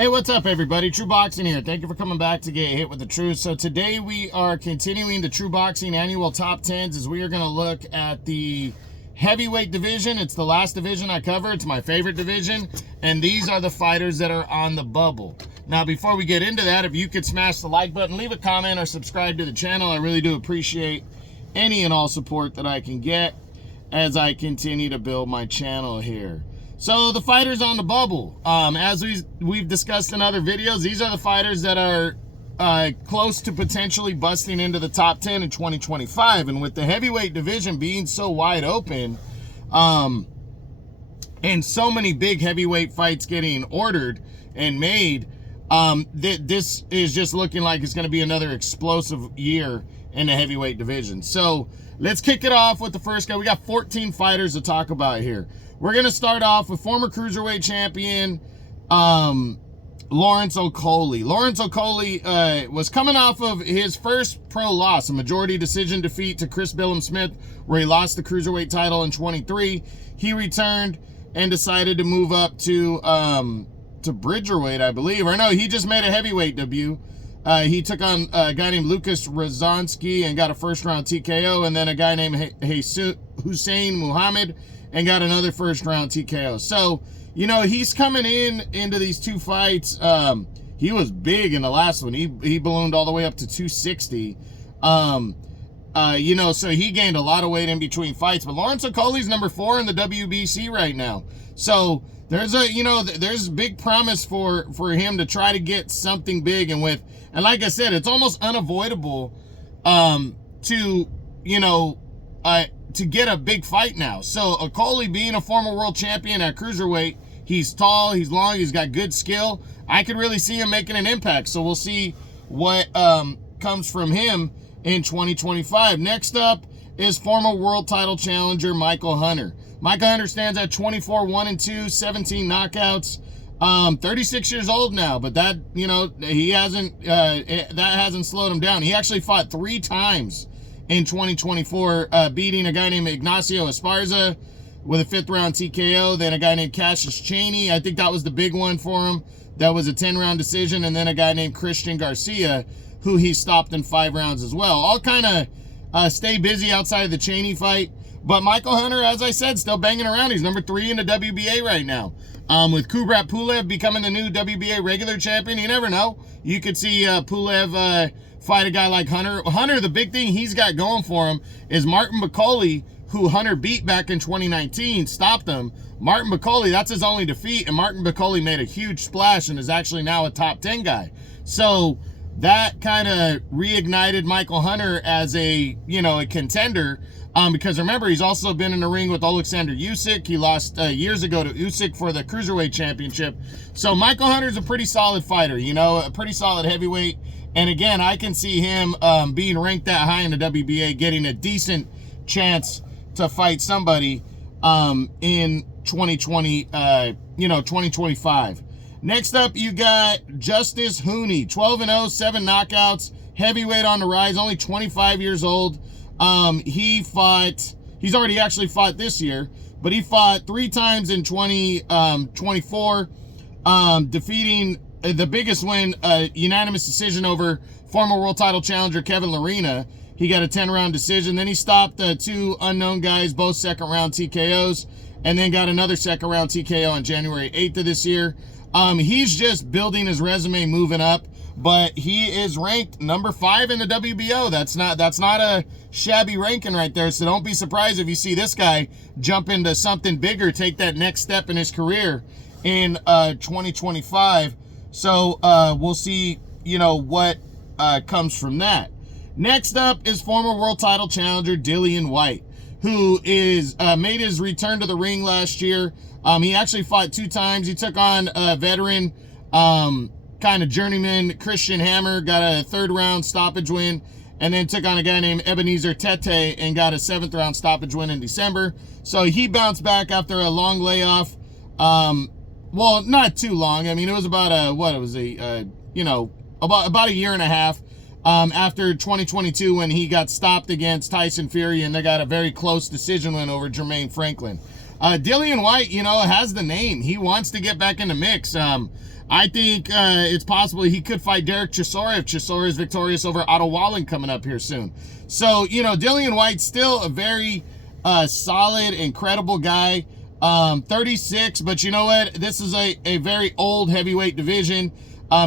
Hey, what's up, everybody? True Boxing here. Thank you for coming back to get hit with the truth. So today we are continuing the True Boxing annual top 10s as we are going to look at the heavyweight division. It's the last division I cover. It's my favorite division. And these are the fighters that are on the bubble. Now, before we get into that, if you could smash the like button, leave a comment, or subscribe to the channel. I really do appreciate any and all support that I can get as I continue to build my channel here. So the fighters on the bubble, as we've discussed in other videos, these are the fighters that are close to potentially busting into the top 10 in 2025. And with the heavyweight division being so wide open, and so many big heavyweight fights getting ordered and made, this is just looking like it's going to be another explosive year in the heavyweight division. So let's kick it off with the first guy. We got 14 fighters to talk about here. We're going to start off with former cruiserweight champion Lawrence Okolie. Lawrence Okolie was coming off of his first pro loss, a majority decision defeat to Chris Billum-Smith, where he lost the cruiserweight title in 23. He returned and decided to move up to Bridgerweight, I believe. Or no, he just made a heavyweight debut. He took on a guy named Lucas Rozanski and got a first-round TKO, and then a guy named Hussein Muhammad and got another first-round TKO. So, you know, he's coming into these two fights. He was big in the last one. He ballooned all the way up to 260. You know, so he gained a lot of weight in between fights. But Lawrence Okolie's number 4 in the WBC right now. So there's there's big promise for him to try to get something big. And like I said, it's almost unavoidable to get a big fight now. So Okolie, being a former world champion at cruiserweight, he's tall, he's long, he's got good skill. I could really see him making an impact. So we'll see what comes from him in 2025. Next up is former world title challenger Michael Hunter. Michael Hunter stands at 24-1-2, 17 knockouts. 36 years old now, but that, he hasn't, that hasn't slowed him down. He actually fought 3 times in 2024, beating a guy named Ignacio Esparza with a 5th-round TKO, then a guy named Cassius Chaney. I think that was the big one for him. That was a 10-round decision, and then a guy named Christian Garcia, who he stopped in 5 rounds as well. All kind of stay busy outside of the Chaney fight. But Michael Hunter, as I said, still banging around. He's number 3 in the WBA right now. With Kubrat Pulev becoming the new WBA regular champion, you never know. You could see Pulev fight a guy like Hunter. Hunter, the big thing he's got going for him is Martin Bakole, who Hunter beat back in 2019, stopped him. Martin Bakole, that's his only defeat, and Martin Bakole made a huge splash and is actually now a top 10 guy. So that kind of reignited Michael Hunter as a contender. Because remember, he's also been in the ring with Alexander Usyk. He lost years ago to Usyk for the Cruiserweight Championship. So Michael Hunter's a pretty solid fighter, a pretty solid heavyweight. And again, I can see him being ranked that high in the WBA, getting a decent chance to fight somebody in 2025. Next up, you got Justice Hooney, 12-0, 7 knockouts, heavyweight on the rise, only 25 years old. He's already actually fought this year, but he fought 3 times in 2024, defeating the biggest win, unanimous decision over former world title challenger Kevin Lerena. He got a 10-round decision. Then he stopped 2 unknown guys, both second-round TKOs, and then got another second-round TKO on January 8th of this year. He's just building his resume, moving up. But he is ranked number 5 in the WBO. That's not a shabby ranking right there. So don't be surprised if you see this guy jump into something bigger, take that next step in his career in 2025. So we'll see, what comes from that. Next up is former world title challenger Dillian Whyte, who is made his return to the ring last year. He actually fought 2 times. He took on a veteran kind of journeyman Christian Hammer, got a 3rd-round stoppage win, and then took on a guy named Ebenezer Tete and got a 7th-round stoppage win in December. So he bounced back after a long layoff. Well, not too long. I mean, it was about about a year and a half after 2022 when he got stopped against Tyson Fury, and they got a very close decision win over Jermaine Franklin. Dillian White, you know, has the name. He wants to get back in the mix. I think it's possible he could fight Derek Chisora if Chisora is victorious over Otto Wallen coming up here soon. So, you know, Dillian White's still a very solid, incredible guy. 36, but you know what? This is a very old heavyweight division.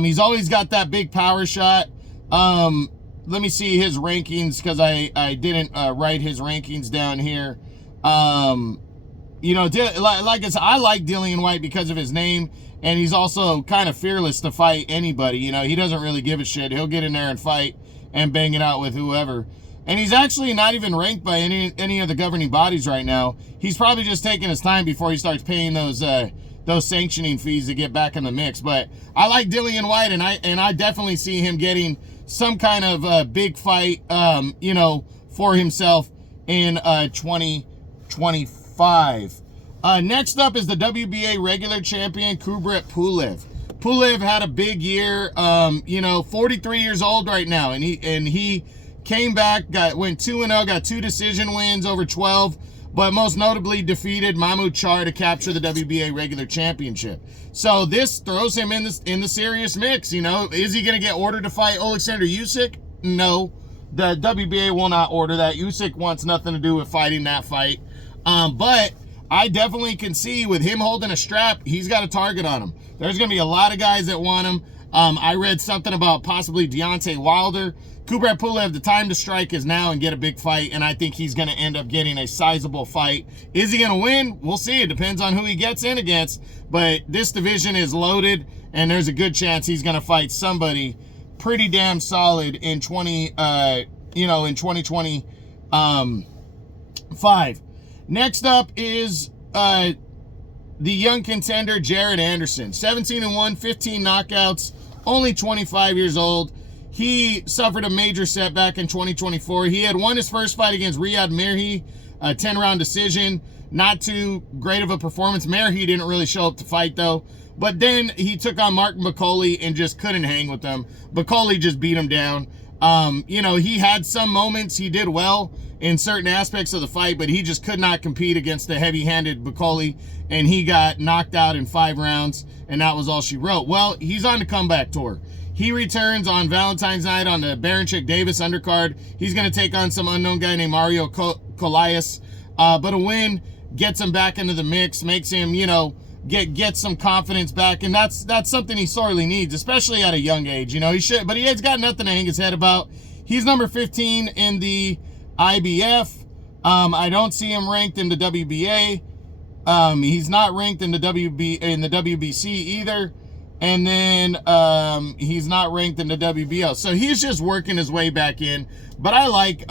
He's always got that big power shot. Let me see his rankings, because I didn't write his rankings down here. You know, like I said, I like Dillian White because of his name, and he's also kind of fearless to fight anybody. You know, he doesn't really give a shit. He'll get in there and fight and bang it out with whoever. And he's actually not even ranked by any of the governing bodies right now. He's probably just taking his time before he starts paying those sanctioning fees to get back in the mix. But I like Dillian White, and I definitely see him getting some kind of big fight, you know, for himself in 2025. Next up is the WBA regular champion, Kubrat Pulev. Pulev had a big year, you know, 43 years old right now, and he came back, went 2-0, got 2 decision wins over 12, but most notably defeated Mahmoud Char to capture the WBA regular championship. So this throws him in the serious mix. You know, is he going to get ordered to fight Alexander Usyk? No, the WBA will not order that. Usyk wants nothing to do with fighting that fight. But I definitely can see with him holding a strap, he's got a target on him. There's going to be a lot of guys that want him. I read something about possibly Deontay Wilder. Kubrat Pulev, the time to strike is now and get a big fight, and I think he's going to end up getting a sizable fight. Is he going to win? We'll see. It depends on who he gets in against, but this division is loaded, and there's a good chance he's going to fight somebody pretty damn solid in 2025. Next up is the young contender Jared Anderson. 17-1, 15 knockouts, only 25 years old. He suffered a major setback in 2024. He had won his first fight against Riyad Merhi, a 10-round decision. Not too great of a performance. Merhi didn't really show up to fight, though. But then he took on Mark McCauley and just couldn't hang with him. McCauley just beat him down. You know, he had some moments. He did well in certain aspects of the fight, but he just could not compete against the heavy-handed McCauley, and he got knocked out in 5 rounds, and that was all she wrote. Well, he's on the comeback tour. He returns on Valentine's night on the Baranchik Davis undercard. He's going to take on some unknown guy named Mario Colias. But a win gets him back into the mix, makes him, you know, get some confidence back. And that's something he sorely needs, especially at a young age. You know, but he has got nothing to hang his head about. He's number 15 in the IBF. I don't see him ranked in the WBA. He's not ranked in the WBC either. And then he's not ranked in the WBO. So he's just working his way back in. But I like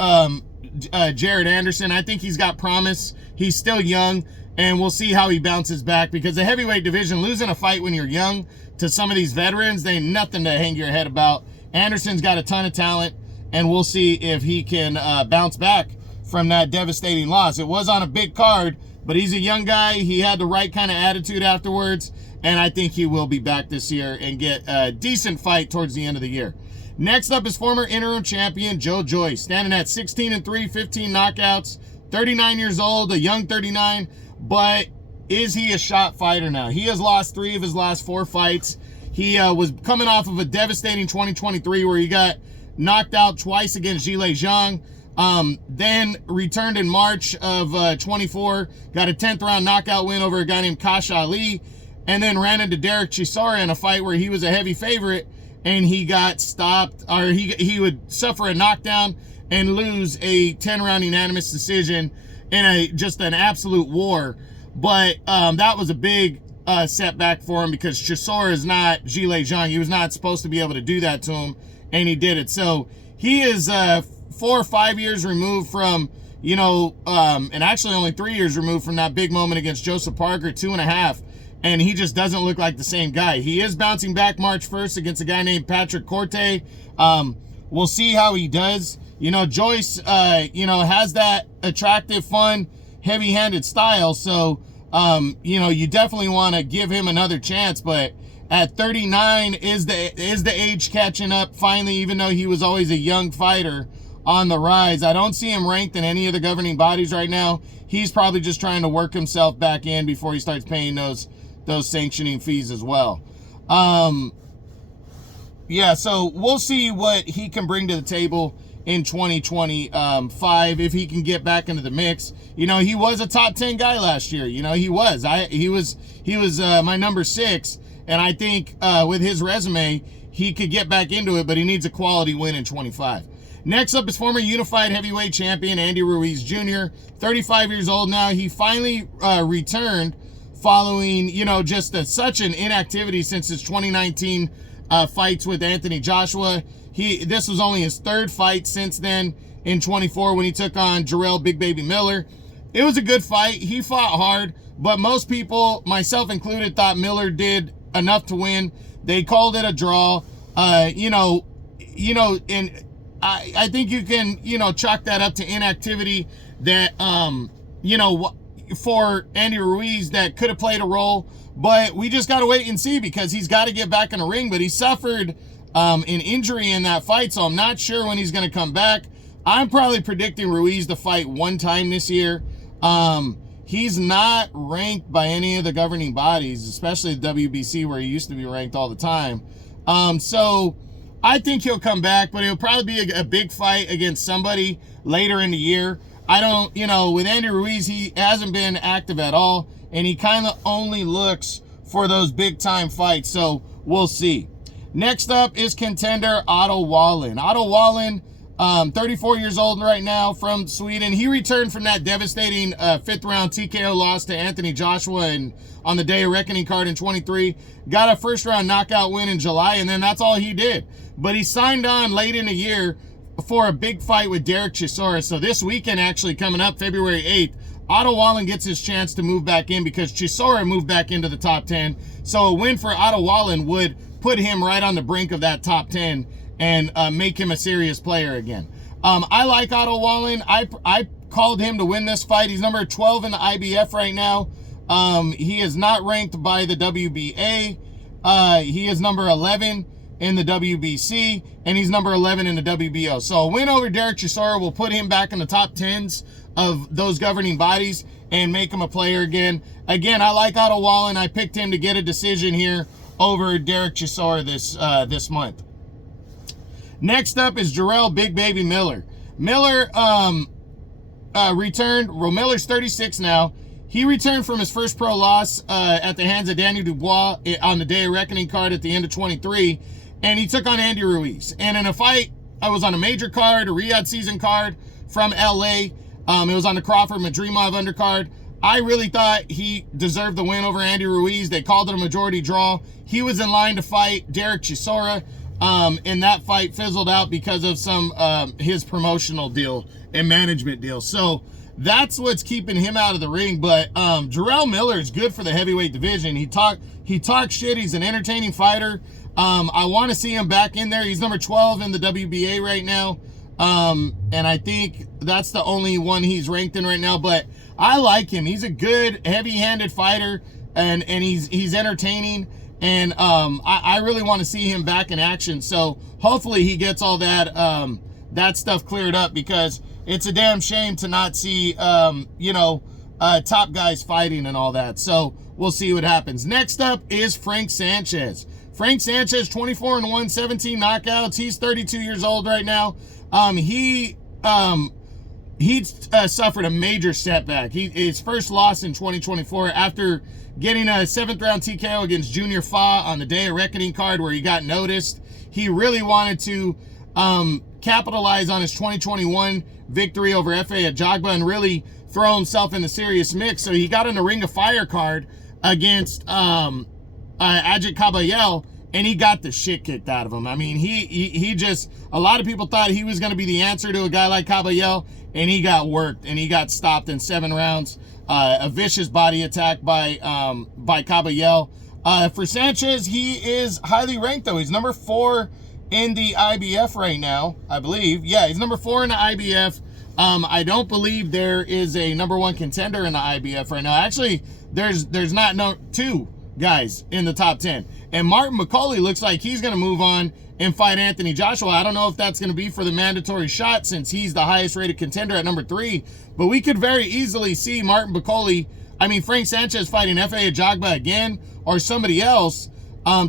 Jared Anderson. I think he's got promise. He's still young, and we'll see how he bounces back, because the heavyweight division, losing a fight when you're young to some of these veterans, they ain't nothing to hang your head about. Anderson's got a ton of talent, and we'll see if he can bounce back from that devastating loss. It was on a big card, but he's a young guy. He had the right kind of attitude afterwards. And I think he will be back this year and get a decent fight towards the end of the year. Next up is former interim champion Joe Joyce, standing at 16-3, 15 knockouts, 39 years old, a young 39. But is he a shot fighter now? He has lost 3 of his last 4 fights. He was coming off of a devastating 2023 where he got knocked out twice against Zhilei Zhang. Then returned in March of 24, got a 10th round knockout win over a guy named Kash Ali. And then ran into Derek Chisora in a fight where he was a heavy favorite, and he got stopped, or he would suffer a knockdown and lose a 10-round unanimous decision in just an absolute war. But that was a big setback for him, because Chisora is not Zhilei Zhang. He was not supposed to be able to do that to him, and he did it. So he is 4 or 5 years removed from, you know, and actually only 3 years removed from that big moment against Joseph Parker, 2.5. And he just doesn't look like the same guy. He is bouncing back March 1st against a guy named Patrick Corte. We'll see how he does. You know, Joyce, you know, has that attractive, fun, heavy-handed style. So, you know, you definitely want to give him another chance. But at 39, is the age catching up finally, even though he was always a young fighter on the rise? I don't see him ranked in any of the governing bodies right now. he's probably just trying to work himself back in before he starts paying those sanctioning fees as well. Yeah, so we'll see what he can bring to the table in 2025 if he can get back into the mix. You know, he was a top 10 guy last year. You know, he was my number 6, and I think with his resume he could get back into it, but he needs a quality win in 25. Next up is former unified heavyweight champion Andy Ruiz Jr., 35 years old now. He finally returned following, you know, just such an inactivity since his 2019 fights with Anthony Joshua. This was only his 3rd fight since then, in 24 when he took on Jarrell Big Baby Miller. It was a good fight. He fought hard, but most people, myself included, thought Miller did enough to win. They called it a draw. And I think you can, you know, chalk that up to inactivity that, you know, for Andy Ruiz that could have played a role. But we just got to wait and see, because he's got to get back in the ring. But he suffered an injury in that fight, so I'm not sure when he's going to come back. I'm probably predicting Ruiz to fight one time this year. He's not ranked by any of the governing bodies, especially the WBC, where he used to be ranked all the time. So I think he'll come back, but it'll probably be a big fight against somebody later in the year. I don't, you know, with Andy Ruiz, he hasn't been active at all, and he kind of only looks for those big-time fights, so we'll see. Next up is contender Otto Wallin. Otto Wallin, 34 years old right now, from Sweden. He returned from that devastating 5th-round TKO loss to Anthony Joshua on the Day of Reckoning card in 23. Got a first-round knockout win in July, and then that's all he did. But he signed on late in the year for a big fight with Derek Chisora. So this weekend, actually coming up, February 8th, Otto Wallin gets his chance to move back in, because Chisora moved back into the top 10. So a win for Otto Wallin would put him right on the brink of that top 10 and make him a serious player again. I like Otto Wallin. I called him to win this fight. He's number 12 in the IBF right now. He is not ranked by the WBA. He is number 11 in the WBC, and he's number 11 in the WBO. So a win over Derek Chisora will put him back in the top 10s of those governing bodies and make him a player again. Again, I like Otto Wallin. I picked him to get a decision here over Derek Chisora this month. Next up is Jarrell Big Baby Miller. Miller returned. Miller's 36 now. He returned from his first pro loss at the hands of Daniel Dubois on the Day of Reckoning card at the end of 23, and he took on Andy Ruiz. And in a fight, I was on a major card, a Riyadh season card from LA. It was on the Crawford Madrimov undercard. I really thought he deserved the win over Andy Ruiz. They called it a majority draw. He was in line to fight Derek Chisora, and that fight fizzled out because of some his promotional deal and management deal. So that's what's keeping him out of the ring. But Jarrell Miller is good for the heavyweight division. He talks shit. He's an entertaining fighter. I want to see him back in there. He's number 12 in the WBA right now. And I think that's the only one he's ranked in right now, but I like him. He's a good heavy-handed fighter, and he's entertaining, and I really want to see him back in action. So hopefully he gets all that that stuff cleared up, because it's a damn shame to not see top guys fighting and all that. So we'll see what happens. Next up is Frank Sanchez. Frank Sanchez, 24-1, 17 knockouts. He's 32 years old right now. He suffered a major setback. His first loss in 2024 after getting a 7th-round TKO against Junior Fa on the Day of Reckoning card, where he got noticed. He really wanted to capitalize on his 2021 victory over Efe Ajagba and really throw himself in the serious mix. So he got in the Ring of Fire card against Ajit Kabayel, and he got the shit kicked out of him. I mean, he just, a lot of people thought he was going to be the answer to a guy like Kabayel, and he got worked, and he got stopped in 7 rounds. A vicious body attack by Kabayel. For Sanchez, he is highly ranked, though. He's number 4 in the IBF right now, I believe. Yeah, he's number 4 in the IBF. I don't believe there is a number 1 contender in the IBF right now. Actually, there's not 2 guys in the top 10. And Martin McCauley looks like he's going to move on and fight Anthony Joshua. I don't know if that's going to be for the mandatory shot since he's the highest rated contender at number 3, but we could very easily see Martin McCauley, Frank Sanchez fighting F.A. Ajagba again or somebody else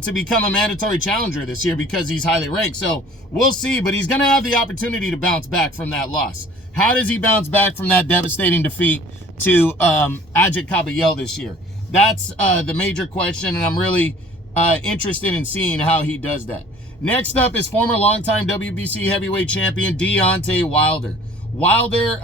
to become a mandatory challenger this year because he's highly ranked. So we'll see, but he's going to have the opportunity to bounce back from that loss. How does he bounce back from that devastating defeat to Ajit Caballel this year? That's the major question, and I'm really interested in seeing how he does that. Next up is former longtime WBC heavyweight champion Deontay Wilder. Wilder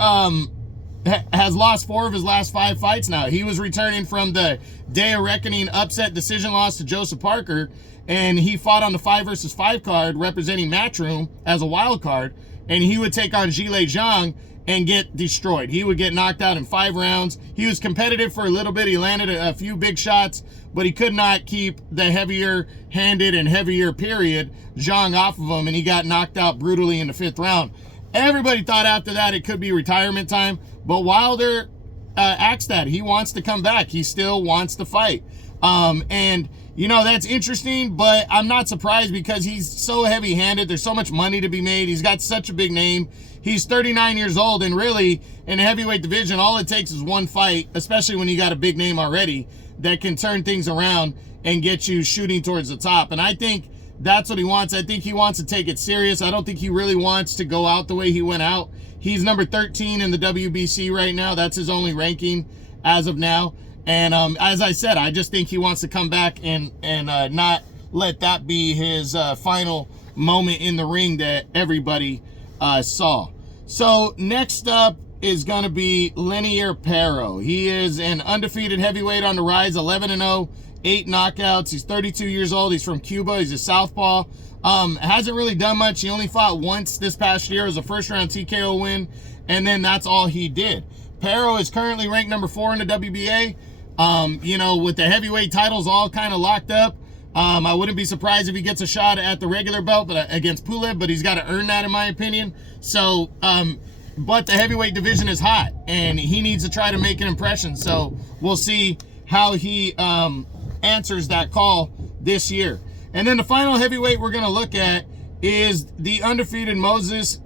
has lost 4 of his last 5 fights now. He was returning from the Day of Reckoning upset decision loss to Joseph Parker, and he fought on the 5 versus 5 card representing Matchroom as a wild card, and he would take on Zhilei Zhang and get destroyed. He would get knocked out in 5 rounds. He was competitive for a little bit. He landed a few big shots, but he could not keep the heavier handed and heavier period Zhang off of him, and he got knocked out brutally in the 5th round. Everybody thought after that it could be retirement time, but Wilder axed that. He wants to come back. He still wants to fight. And, that's interesting, but I'm not surprised because he's so heavy-handed. There's so much money to be made. He's got such a big name. He's 39 years old, and really, in the heavyweight division, all it takes is one fight, especially when you got a big name already, that can turn things around and get you shooting towards the top. And I think that's what he wants. I think he wants to take it serious. I don't think he really wants to go out the way he went out. He's number 13 in the WBC right now. That's his only ranking as of now. And as I said, I just think he wants to come back and not let that be his final moment in the ring that everybody saw. So next up is going to be Lenier Pero. He is an undefeated heavyweight on the rise, 11-0, 8 knockouts. He's 32 years old. He's from Cuba. He's a southpaw. Hasn't really done much. He only fought once this past year as a first-round TKO win, and then that's all he did. Pero is currently ranked number 4 in the WBA. With the heavyweight titles all kind of locked up, I wouldn't be surprised if he gets a shot at the regular belt but against Pulev, but he's got to earn that in my opinion. So, but the heavyweight division is hot, and he needs to try to make an impression. So we'll see how he answers that call this year. And then the final heavyweight we're going to look at is the undefeated Moses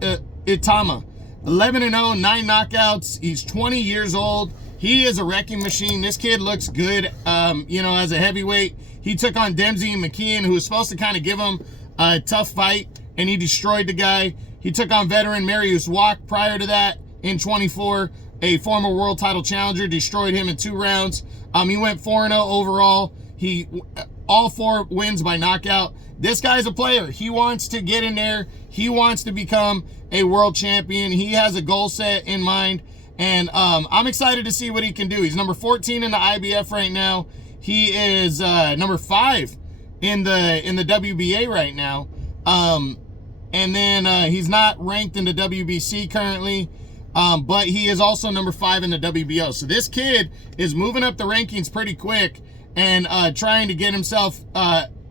Itama. 11-0, 9 knockouts. He's 20 years old. He is a wrecking machine. This kid looks good, as a heavyweight. He took on Dempsey McKeon, who was supposed to kind of give him a tough fight, and he destroyed the guy. He took on veteran Mariusz Wach prior to that in 24, a former world title challenger, destroyed him in 2 rounds. He went 4-0 overall. All 4 wins by knockout. This guy's a player. He wants to get in there. He wants to become a world champion. He has a goal set in mind, and I'm excited to see what he can do. He's number 14 in the IBF right now. He is number 5 in the WBA right now. And then he's not ranked in the WBC currently, but he is also number 5 in the WBO. So this kid is moving up the rankings pretty quick and trying to get himself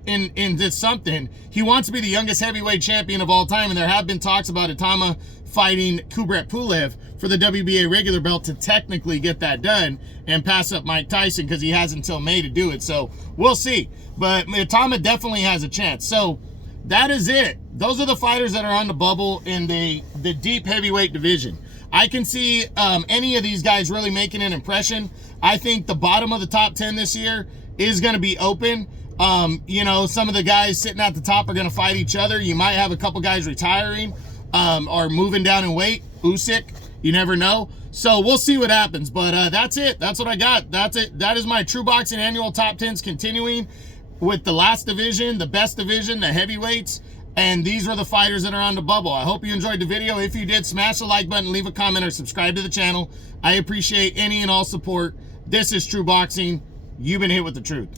into something. He wants to be the youngest heavyweight champion of all time, and there have been talks about Itama fighting Kubrat Pulev for the WBA regular belt to technically get that done and pass up Mike Tyson because he has until May to do it. So we'll see. But Itama definitely has a chance. So that is it. Those are the fighters that are on the bubble in the deep heavyweight division. I can see any of these guys really making an impression. I think the bottom of the top 10 this year is going to be open. Some of the guys sitting at the top are going to fight each other. You might have a couple guys retiring or moving down in weight. Usyk, you never know. So we'll see what happens. But that's it. That's what I got. That's it. That is my True Boxing annual top 10s, continuing with the last division, the best division, the heavyweights. And these were the fighters that are on the bubble. I hope you enjoyed the video. If you did, smash the like button, leave a comment, or subscribe to the channel. I appreciate any and all support. This is True Boxing. You've been hit with the truth.